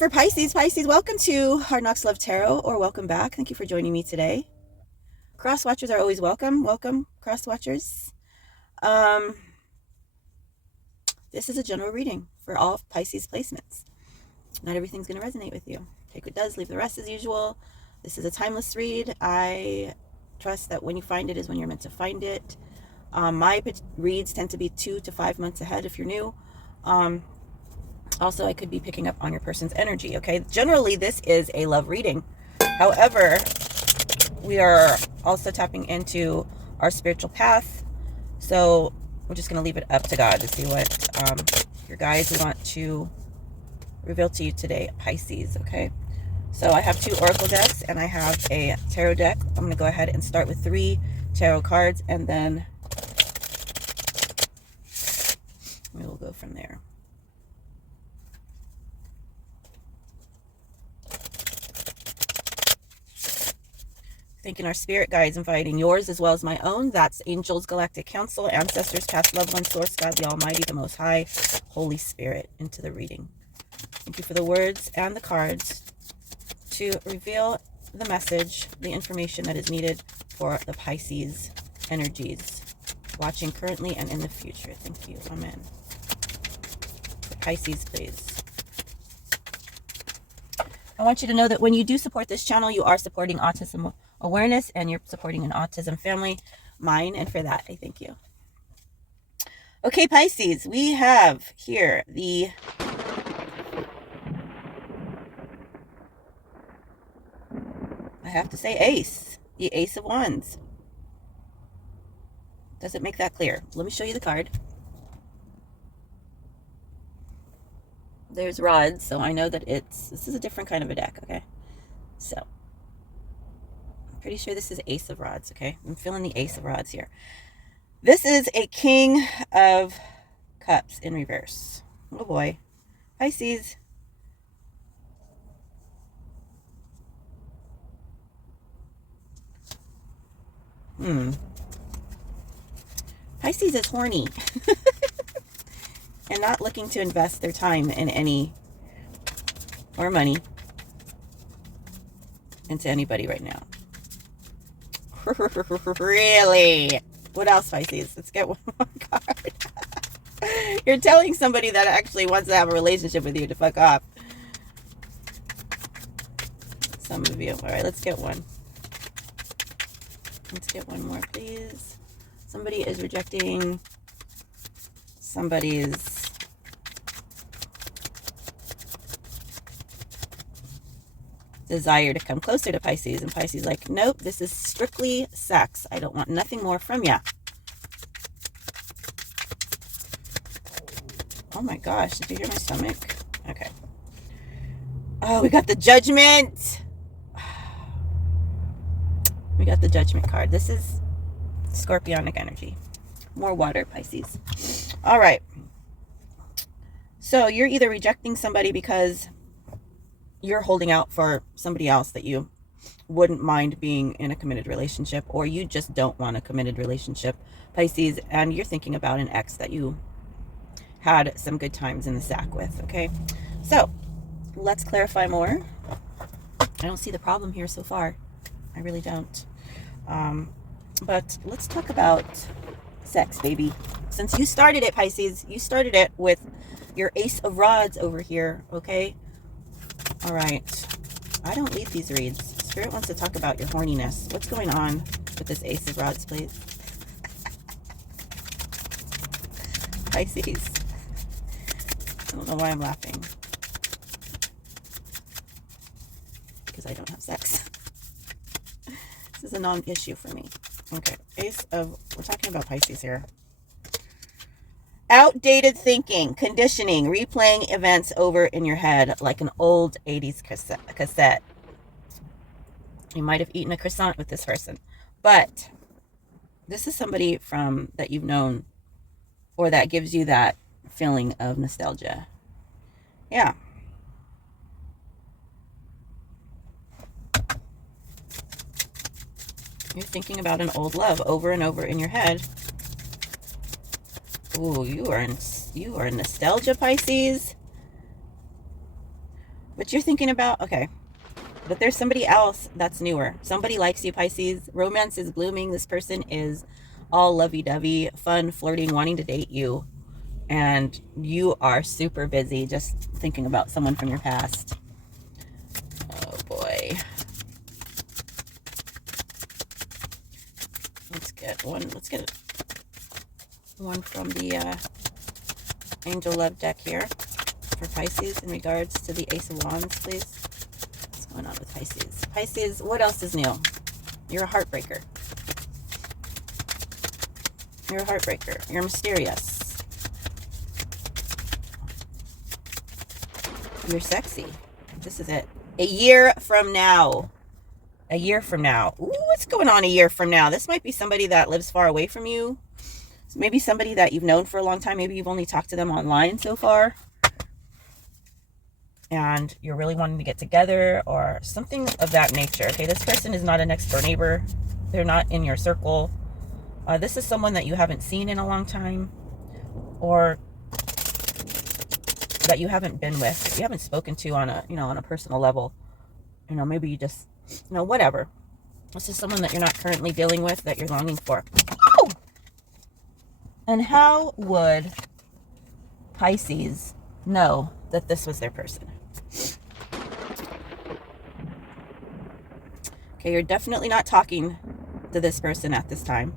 for Pisces. Pisces, welcome to Hard Knocks Love Tarot, or welcome back. Thank you for joining me today. Cross watchers are always welcome. Welcome, cross watchers. This is a general reading for all Pisces placements. Not everything's going to resonate with you. Take what does, leave the rest as usual. This is a timeless read. I trust that when you find it is when you're meant to find it. My reads tend to be 2 to 5 months ahead if you're new. Also, I could be picking up on your person's energy, okay? Generally, this is a love reading. However, we are also tapping into our spiritual path. So we're just going to leave it up to God to see what your guides want to reveal to you today, Pisces, okay? So I have 2 oracle decks and I have a tarot deck. I'm going to go ahead and start with 3 tarot cards, and then we will go from there. Thanking our spirit guides, inviting yours as well as my own. That's angels, galactic council, ancestors, past loved ones, source, God, the Almighty, the Most High, Holy Spirit, into the reading. Thank you for the words and the cards to reveal the message, the information that is needed for the Pisces energies watching currently and in the future. Thank you. Amen. For Pisces, please. I want you to know that when you do support this channel, you are supporting autism awareness and you're supporting an autism family, mine, and for that, I thank you. Okay, Pisces, we have here I have to say ace, the Ace of Wands. Does it make that clear? Let me show you the card. There's rods, so I know that this is a different kind of a deck, okay? So, I'm pretty sure this is Ace of Rods, okay? I'm feeling the Ace of Rods here. This is a King of Cups in reverse. Oh boy. Pisces. Pisces is horny. And not looking to invest their time in any, or money, into anybody right now. Really? What else, Pisces? Let's get one more card. You're telling somebody that actually wants to have a relationship with you to fuck off. Some of you. All right, let's get one. Let's get one more, please. Somebody is rejecting somebody's desire to come closer to Pisces, and Pisces like, nope, this is strictly sex. I don't want nothing more from ya. Oh my gosh, did you hear my stomach? Okay. Oh, we got the Judgment. We got the Judgment card. This is Scorpionic energy. More water, Pisces. All right. So you're either rejecting somebody because you're holding out for somebody else that you wouldn't mind being in a committed relationship, or you just don't want a committed relationship, Pisces, and you're thinking about an ex that you had some good times in the sack with, okay? So let's clarify more. I don't see the problem here so far. I really don't. But let's talk about sex, baby. Since you started it, Pisces, you started it with your Ace of Rods over here, okay? All right. I don't lead these reads. Spirit wants to talk about your horniness. What's going on with this Ace of Rods, please? Pisces. I don't know why I'm laughing. Because I don't have sex. This is a non-issue for me. Okay. We're talking about Pisces here. Outdated thinking, conditioning, replaying events over in your head like an old 80s cassette. You might have eaten a croissant with this person. But this is somebody that you've known, or that gives you that feeling of nostalgia. Yeah. You're thinking about an old love over and over in your head. Ooh, you are in nostalgia, Pisces. But you're thinking about, okay, but there's somebody else that's newer. Somebody likes you, Pisces. Romance is blooming. This person is all lovey-dovey, fun, flirting, wanting to date you. And you are super busy just thinking about someone from your past. Oh boy. Let's get one from the Angel Love deck here for Pisces in regards to the Ace of Wands, please. What's going on with Pisces? Pisces, what else is new? You're a heartbreaker. You're a heartbreaker. You're mysterious. You're sexy. This is it. A year from now. A year from now. Ooh, what's going on a year from now? This might be somebody that lives far away from you. Maybe somebody that you've known for a long time. Maybe you've only talked to them online so far. And you're really wanting to get together or something of that nature. Okay, this person is not a next door neighbor. They're not in your circle. This is someone that you haven't seen in a long time, or that you haven't been with, you haven't spoken to on a, on a personal level. Maybe you just, whatever. This is someone that you're not currently dealing with, that you're longing for. Oh! And how would Pisces know that this was their person? Okay, you're definitely not talking to this person at this time.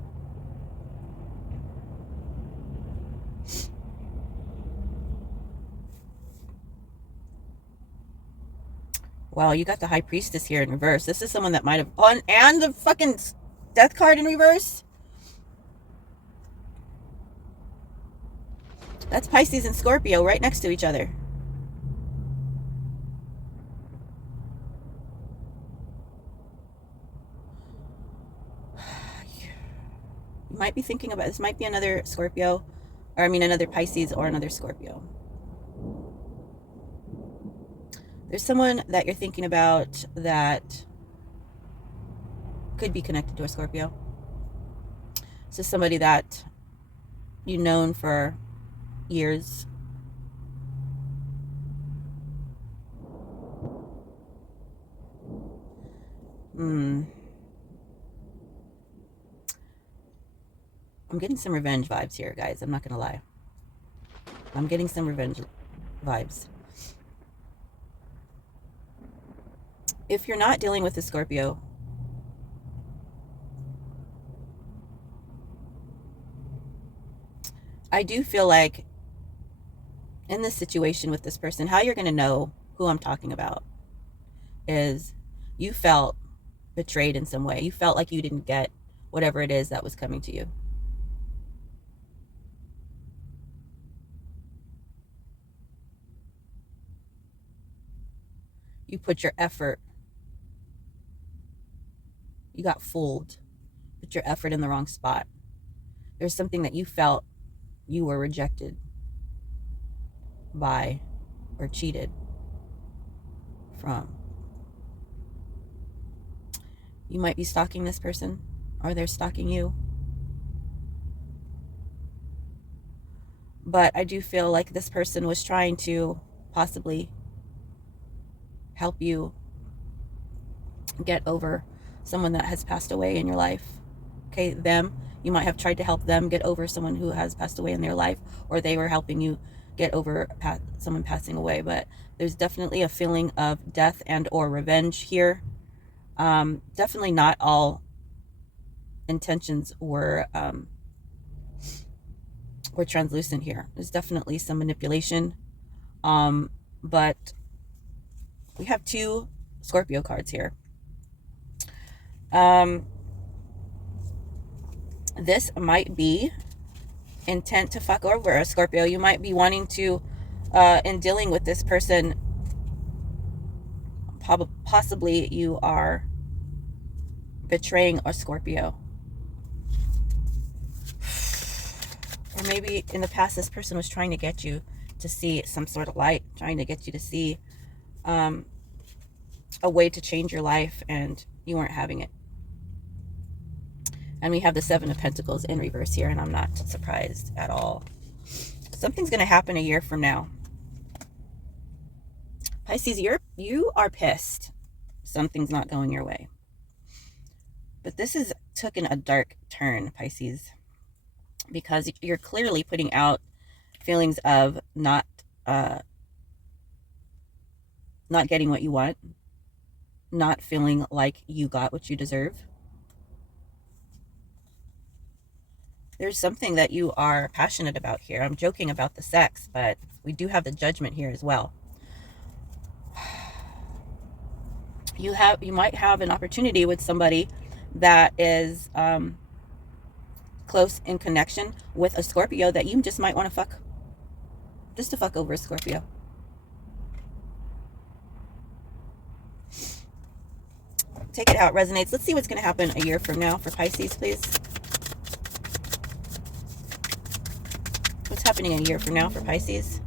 Well, you got the High Priestess here in reverse. This is someone that might have... Oh, and the fucking Death card in reverse. That's Pisces and Scorpio right next to each other. You might be thinking about... This might be another Scorpio. Or, another Pisces or another Scorpio. There's someone that you're thinking about that could be connected to a Scorpio. This is somebody that you've known for years. I'm getting some revenge vibes here, guys. I'm not going to lie. I'm getting some revenge vibes. If you're not dealing with a Scorpio, I do feel like in this situation with this person, how you're going to know who I'm talking about is you felt betrayed in some way. You felt like you didn't get whatever it is that was coming to you. You put your effort. You got fooled. Put your effort in the wrong spot. There's something that you felt you were rejected by or cheated from. You might be stalking this person, or they're stalking you. But I do feel like this person was trying to possibly help you get over someone that has passed away in your life. Okay, you might have tried to help them get over someone who has passed away in their life, or they were helping you get over someone passing away. But there's definitely a feeling of death and or revenge here. Definitely not all intentions were translucent here. There's definitely some manipulation. But we have two Scorpio cards here. This might be intent to fuck over a Scorpio. You might be wanting to, in dealing with this person, possibly you are betraying a Scorpio. Or maybe in the past this person was trying to get you to see some sort of light, trying to get you to see a way to change your life, and you weren't having it. And we have the Seven of Pentacles in reverse here, and I'm not surprised at all. Something's going to happen a year from now. Pisces, you are pissed. Something's not going your way. But this is taken a dark turn, Pisces, because you're clearly putting out feelings of not getting what you want, not feeling like you got what you deserve. There's something that you are passionate about here. I'm joking about the sex, but we do have the Judgment here as well. You might have an opportunity with somebody that is close in connection with a Scorpio that you just might want to fuck, just to fuck over a Scorpio. Take it how it resonates. Let's see what's going to happen a year from now for Pisces, please. What's happening a year from now for Pisces?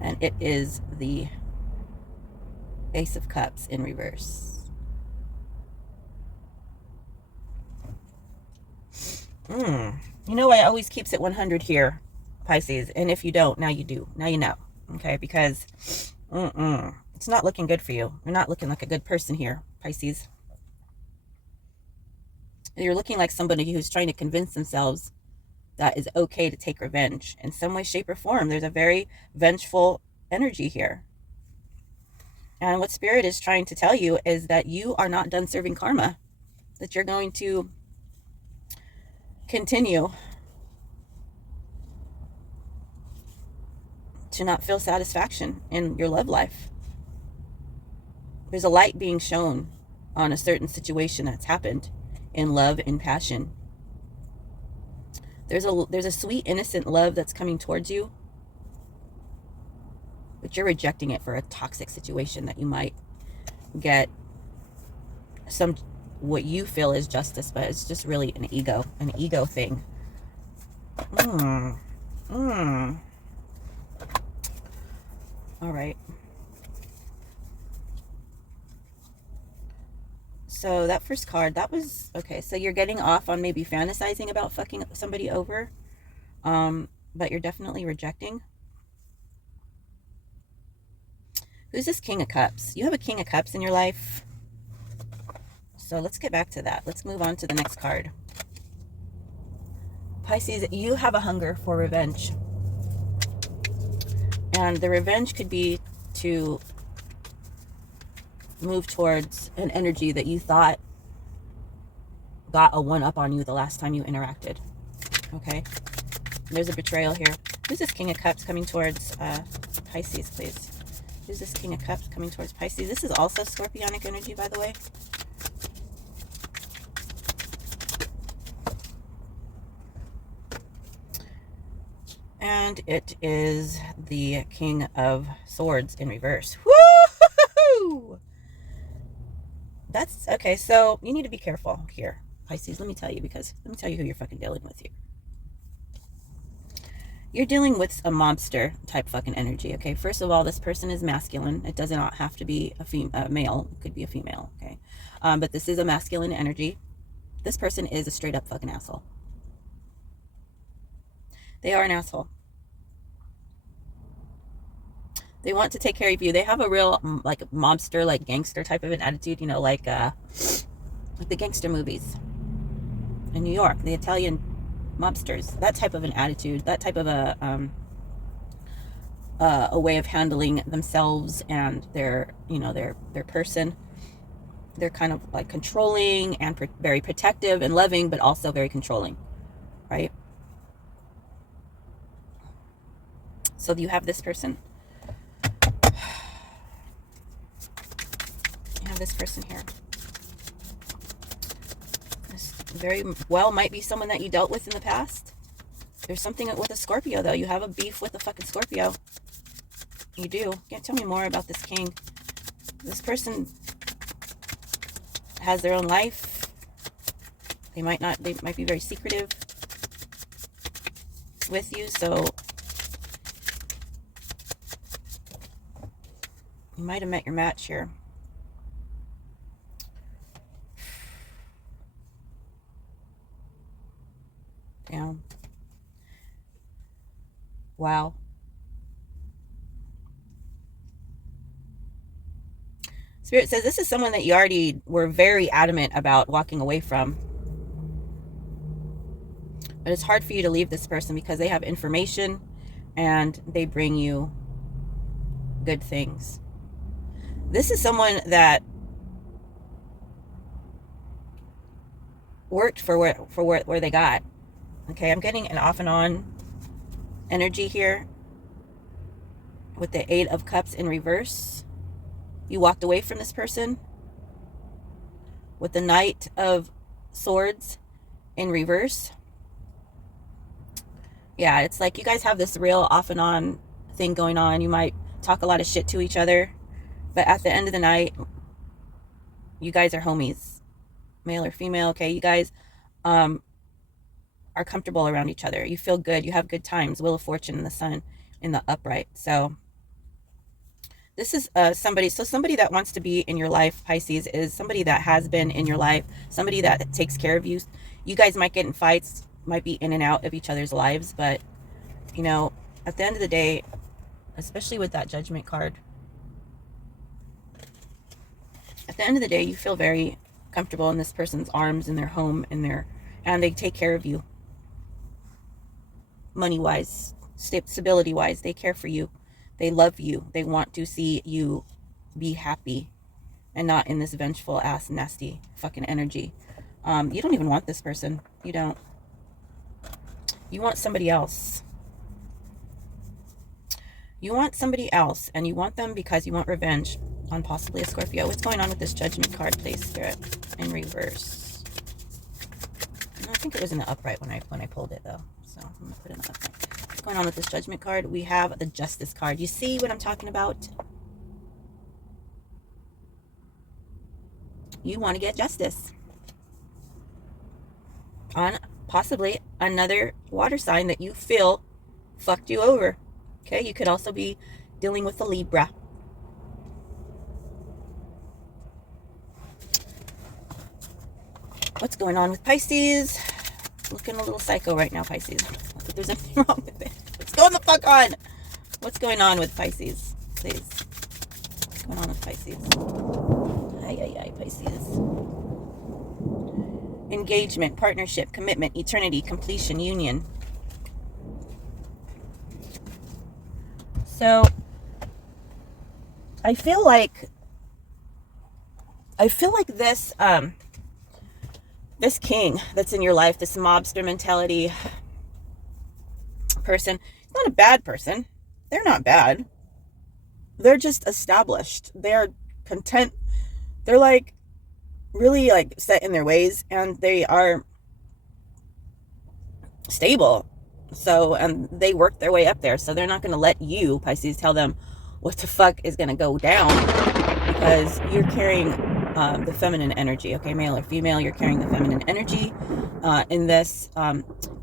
And it is the Ace of Cups in reverse. You know, I always keeps it 100 here, Pisces. And if you don't, now you do. Now you know. Okay? Because it's not looking good for you. You're not looking like a good person here, Pisces. You're looking like somebody who's trying to convince themselves that it's okay to take revenge in some way, shape, or form. There's a very vengeful energy here. And what Spirit is trying to tell you is that you are not done serving karma, that you're going to continue to not feel satisfaction in your love life. There's a light being shown on a certain situation that's happened in love and passion. There's a sweet, innocent love that's coming towards you, but you're rejecting it for a toxic situation that you might get some, what you feel is justice, but it's just really an ego thing. All right. So that first card, that was, okay, so you're getting off on maybe fantasizing about fucking somebody over, but you're definitely rejecting. Who's this King of Cups? You have a King of Cups in your life. So let's get back to that. Let's move on to the next card. Pisces, you have a hunger for revenge. And the revenge could be to move towards an energy that you thought got a one-up on you the last time you interacted. Okay? There's a betrayal here. Who's this King of Cups coming towards Pisces, please? Who's this King of Cups coming towards Pisces? This is also Scorpionic energy, by the way. And it is the King of Swords in reverse. Woo! That's okay. So you need to be careful here, Pisces. Let me tell you who you're fucking dealing with here. You're dealing with a mobster type fucking energy. Okay. First of all, this person is masculine. It does not have to be a male. It could be a female. Okay. But this is a masculine energy. This person is a straight up fucking asshole. They are an asshole. They want to take care of you. They have a real, like, mobster, like, gangster type of an attitude, you know, like the gangster movies in New York, the Italian mobsters, that type of an attitude, that type of a way of handling themselves and their, you know, their person. They're kind of like controlling and very protective and loving, but also very controlling, right? So you have this person. This person here. This very well might be someone that you dealt with in the past. There's something with a Scorpio, though. You have a beef with a fucking Scorpio. You do. Can't tell me more about this king. This person has their own life. They might be very secretive with you, so you might have met your match here. Down. Wow. Spirit says this is someone that you already were very adamant about walking away from. But it's hard for you to leave this person because they have information and they bring you good things. This is someone that worked for where they got. Okay, I'm getting an off and on energy here with the Eight of Cups in reverse. You walked away from this person with the Knight of Swords in reverse. Yeah, it's like you guys have this real off and on thing going on. You might talk a lot of shit to each other, but at the end of the night, you guys are homies, male or female. Okay, you guys are comfortable around each other. You feel good. You have good times. Wheel of Fortune and the Sun in the upright. So this is somebody that wants to be in your life, Pisces, is somebody that has been in your life, somebody that takes care of you. You guys might get in fights, might be in and out of each other's lives, but you know, at the end of the day, especially with that Judgment card, at the end of the day, you feel very comfortable in this person's arms, in their home, and they take care of you. Money-wise, stability-wise, they care for you. They love you. They want to see you be happy and not in this vengeful ass, nasty fucking energy. You don't even want this person. You don't. You want somebody else. You want somebody else, and you want them because you want revenge on possibly a Scorpio. What's going on with this Judgment card, please, Spirit, in reverse? I think it was in the upright when I pulled it, though. So I'm going to put it in the upright. What's going on with this Judgment card? We have the Justice card. You see what I'm talking about? You want to get justice on possibly another water sign that you feel fucked you over. Okay, you could also be dealing with a Libra. What's going on with Pisces? Looking a little psycho right now, Pisces. Not that there's anything wrong with it. What's going the fuck on? What's going on with Pisces? Please. What's going on with Pisces? Ay, Pisces. Engagement, partnership, commitment, eternity, completion, union. So, I feel like this, this king that's in your life, this mobster mentality person, it's not a bad person. They're not bad. They're just established. They're content. They're like really like set in their ways, and they are stable. So, and they work their way up there. So they're not going to let you, Pisces, tell them what the fuck is going to go down, because you're carrying the feminine energy. Okay, male or female, you're carrying the feminine energy in this,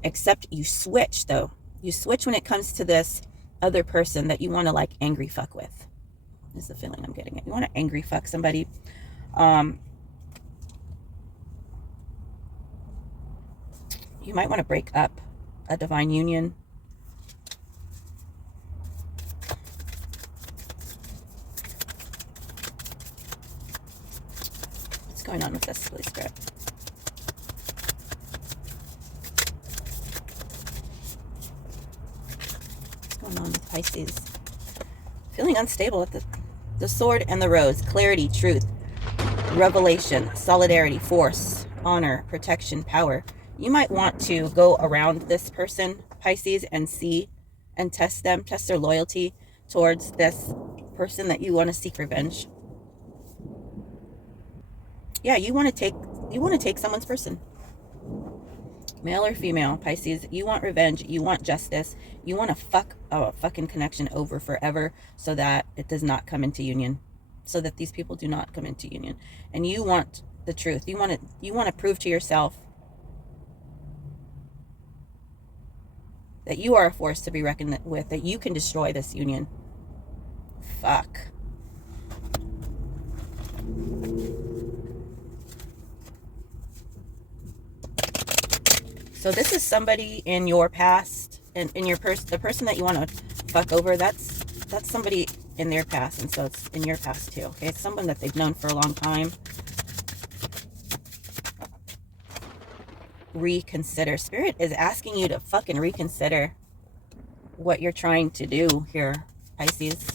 except you switch, though. You switch when it comes to this other person that you want to like angry fuck with. This is the feeling I'm getting. You want to angry fuck somebody. You might want to break up a divine union. What's going on with this, Holy Spirit? What's going on with Pisces? Feeling unstable at the Sword and the Rose. Clarity, truth, revelation, solidarity, force, honor, protection, power. You might want to go around this person, Pisces, and see and test them, test their loyalty towards this person that you want to seek revenge. Yeah, you want to take someone's person. Male or female, Pisces, you want revenge, you want justice, you want to fuck a fucking connection over forever so that it does not come into union. So that these people do not come into union. And you want the truth. You want to prove to yourself that you are a force to be reckoned with, that you can destroy this union. Fuck. So this is somebody in your past, and in your the person that you want to fuck over, that's somebody in their past, and so it's in your past too. Okay, it's someone that they've known for a long time. Reconsider. Spirit is asking you to fucking reconsider what you're trying to do here, Pisces.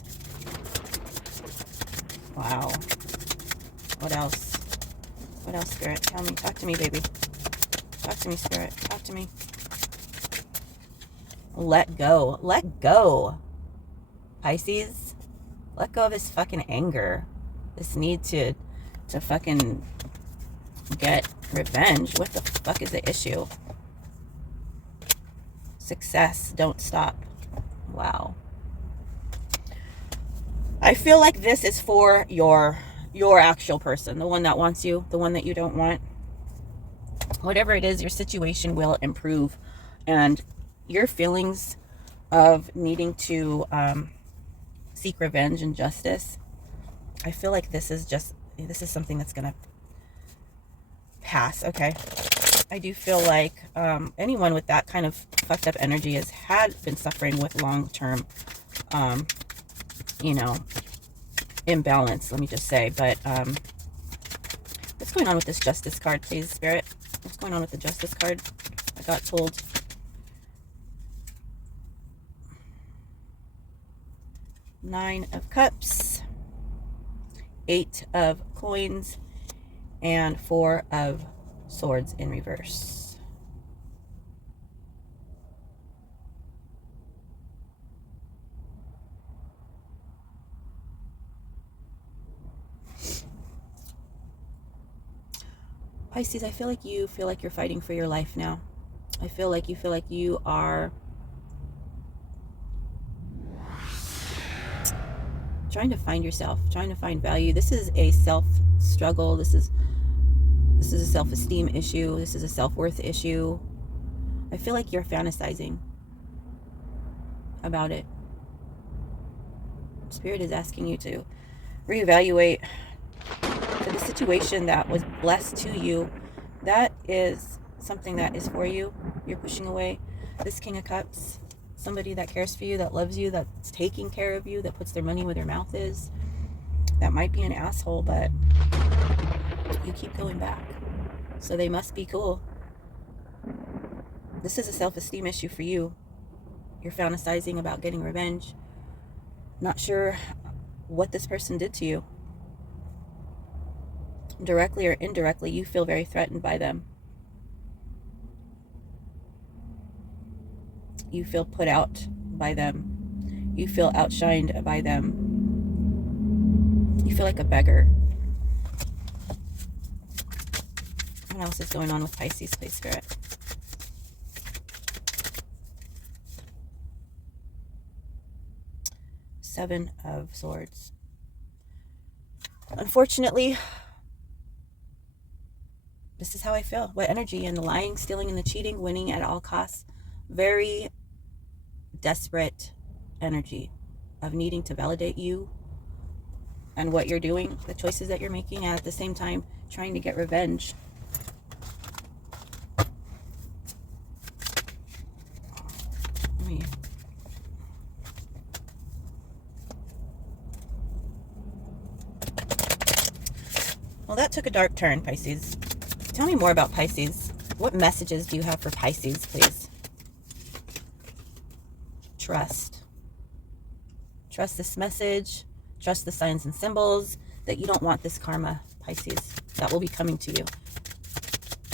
Wow. What else? What else, Spirit? Tell me. Talk to me, baby. Talk to me, Spirit. Talk to me. Let go. Let go. Pisces. Let go of this fucking anger. This need to fucking get revenge. What the fuck is the issue? Success. Don't stop. Wow. I feel like this is for your actual person, the one that wants you, the one that you don't want. Whatever it is, your situation will improve, and your feelings of needing to seek revenge and justice, I feel like this is something that's gonna pass. Okay, I do feel like anyone with that kind of fucked up energy had been suffering with long-term you know, imbalance, let me just say. But what's going on with this Justice card, please, Spirit? What's going on with the Justice card? I got told. Nine of Cups, Eight of Coins, and Four of Swords in reverse. Pisces, I feel like you feel like you're fighting for your life now. I feel like you are trying to find yourself, trying to find value. This is a self-struggle. This is a self-esteem issue. This is a self-worth issue. I feel like you're fantasizing about it. Spirit is asking you to reevaluate the situation that was blessed to you. That is something that is for you. You're pushing away this King of Cups. Somebody that cares for you, that loves you, that's taking care of you, that puts their money where their mouth is. That might be an asshole, but you keep going back. So they must be cool. This is a self-esteem issue for you. You're fantasizing about getting revenge. Not sure what this person did to you. Directly or indirectly, you feel very threatened by them. You feel put out by them. You feel outshined by them. You feel like a beggar. What else is going on with Pisces, please, Spirit? Seven of Swords. Unfortunately, this is how I feel. What energy? And the lying, stealing, and the cheating, winning at all costs. Very desperate energy of needing to validate you and what you're doing, the choices that you're making, and at the same time trying to get revenge. Well, that took a dark turn, Pisces. Tell me more about Pisces. What messages do you have for Pisces, please? Trust. Trust this message. Trust the signs and symbols that you don't want this karma, Pisces, that will be coming to you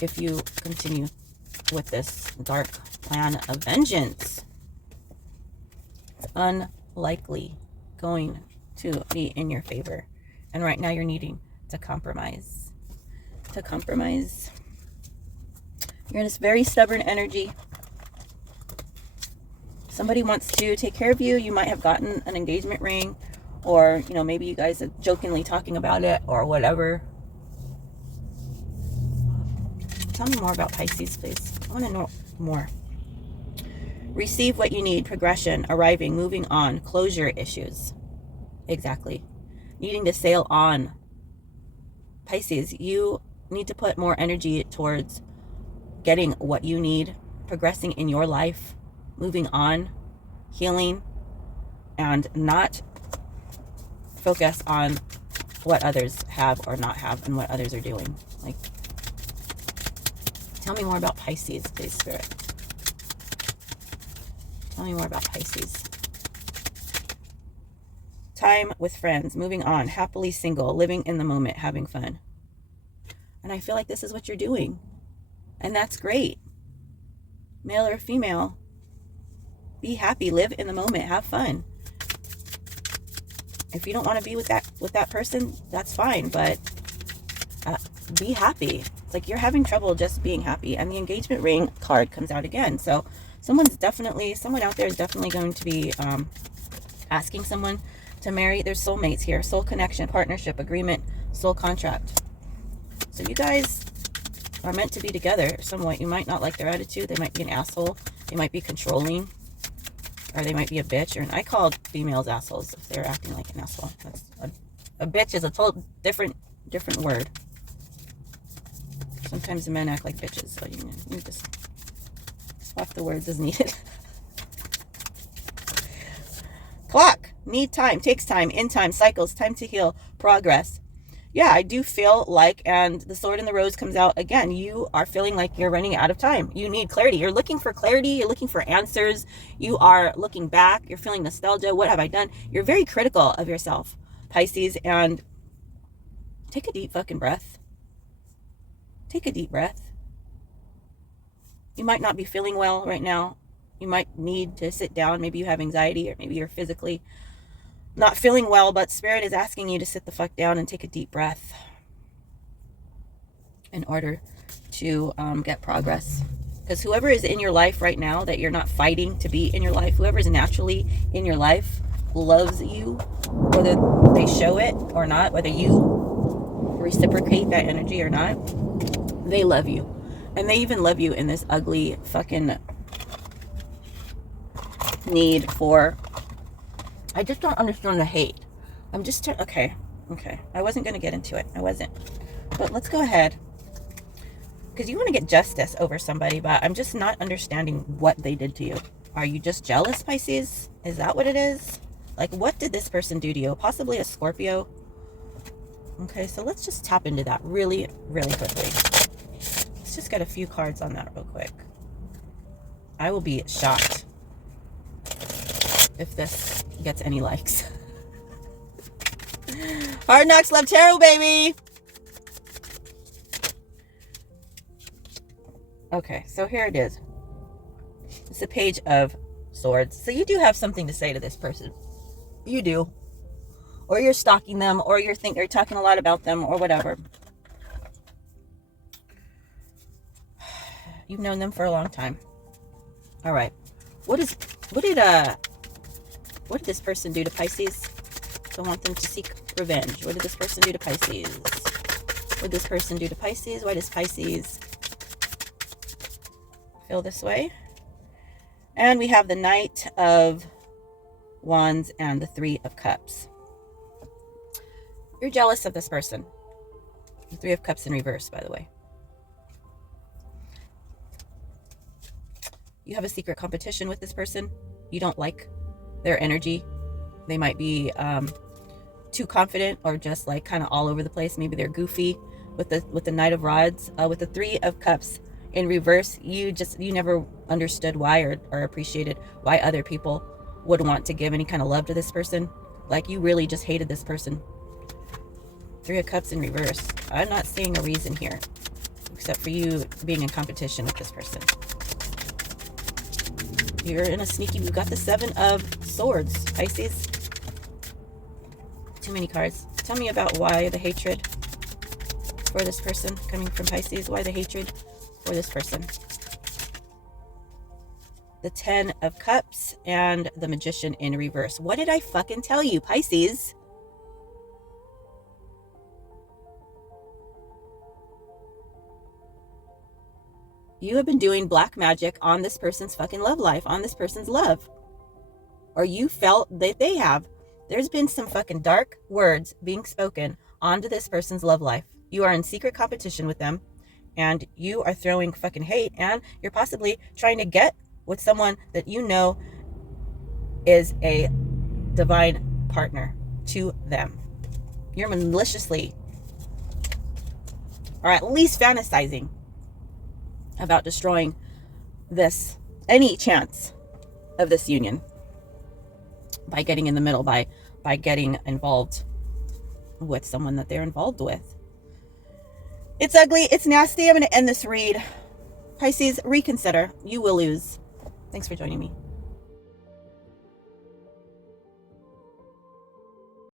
if you continue with this dark plan of vengeance. It's unlikely going to be in your favor. And right now you're needing to compromise. To compromise. You're in this very stubborn energy. Somebody wants to take care of you. You might have gotten an engagement ring, or, you know, maybe you guys are jokingly talking about it or whatever. Tell me more about Pisces, please. I want to know more. Receive what you need. Progression, arriving, moving on, closure issues. Exactly. Needing to sail on. Pisces, you need to put more energy towards getting what you need, progressing in your life, moving on, healing, and not focus on what others have or not have and what others are doing. Like, tell me more about Pisces, please, Spirit. Tell me more about Pisces. Time with friends, moving on, happily single, living in the moment, having fun. And I feel like this is what you're doing. And that's great. Male or female, be happy, live in the moment, have fun. If you don't want to be with that person, that's fine, but be happy. It's like you're having trouble just being happy. And the engagement ring card comes out again. So someone out there is definitely going to be asking someone to marry. There's soulmates here, soul connection, partnership, agreement, soul contract. So you guys are meant to be together somewhat. You might not like their attitude. They might be an asshole. They might be controlling. Or they might be a bitch. And I call females assholes if they're acting like an asshole. That's a bitch is a total different word. Sometimes the men act like bitches. So you just swap the words as needed. Clock. Need time. Takes time. In time. Cycles. Time to heal. Progress. Yeah, I do feel like, and the sword and the rose comes out again, you are feeling like you're running out of time. You need clarity. You're looking for clarity. You're looking for answers. You are looking back. You're feeling nostalgia. What have I done? You're very critical of yourself, Pisces, and take a deep fucking breath. Take a deep breath. You might not be feeling well right now. You might need to sit down. Maybe you have anxiety, or maybe you're physically not feeling well, but Spirit is asking you to sit the fuck down and take a deep breath in order to get progress. Because whoever is in your life right now that you're not fighting to be in your life, whoever is naturally in your life loves you, whether they show it or not, whether you reciprocate that energy or not, they love you. And they even love you in this ugly fucking need for... I just don't understand the hate. I'm just... Okay. I wasn't going to get into it. I wasn't. But let's go ahead. Because you want to get justice over somebody, but I'm just not understanding what they did to you. Are you just jealous, Pisces? Is that what it is? Like, what did this person do to you? Possibly a Scorpio. Okay, so let's just tap into that really, really quickly. Let's just get a few cards on that real quick. I will be shocked if this gets any likes. Hard Knocks Love Tarot, baby! Okay, so here it is. It's a page of swords. So you do have something to say to this person. You do. Or you're stalking them, or you're talking a lot about them, or whatever. You've known them for a long time. All right. What did this person do to Pisces? I want them to seek revenge. What did this person do to Pisces? What did this person do to Pisces? Why does Pisces feel this way? And we have the Knight of Wands and the Three of Cups. You're jealous of this person. The Three of Cups in reverse, by the way. You have a secret competition with this person. You don't like their energy. They might be too confident, or just like kind of all over the place. Maybe they're goofy with the Knight of Rods. With the Three of Cups in reverse, you never understood why or appreciated why other people would want to give any kind of love to this person. Like, you really just hated this person. Three of Cups in reverse. I'm not seeing a reason here, except for you being in competition with this person. You're in a sneaky... We've got the Seven of Swords, Pisces. Too many cards. Tell me about why the hatred for this person coming from Pisces. Why the hatred for this person. The Ten of Cups and the Magician in reverse. What did I fucking tell you, Pisces? You have been doing black magic on this person's fucking love life, on this person's love. Or you felt that they have. There's been some fucking dark words being spoken onto this person's love life. You are in secret competition with them, and you are throwing fucking hate, and you're possibly trying to get with someone that you know is a divine partner to them. You're maliciously, or at least fantasizing about destroying any chance of this union by getting in the middle, by getting involved with someone that they're involved with. It's ugly. It's nasty. I'm going to end this read. Pisces, reconsider. You will lose. Thanks for joining me.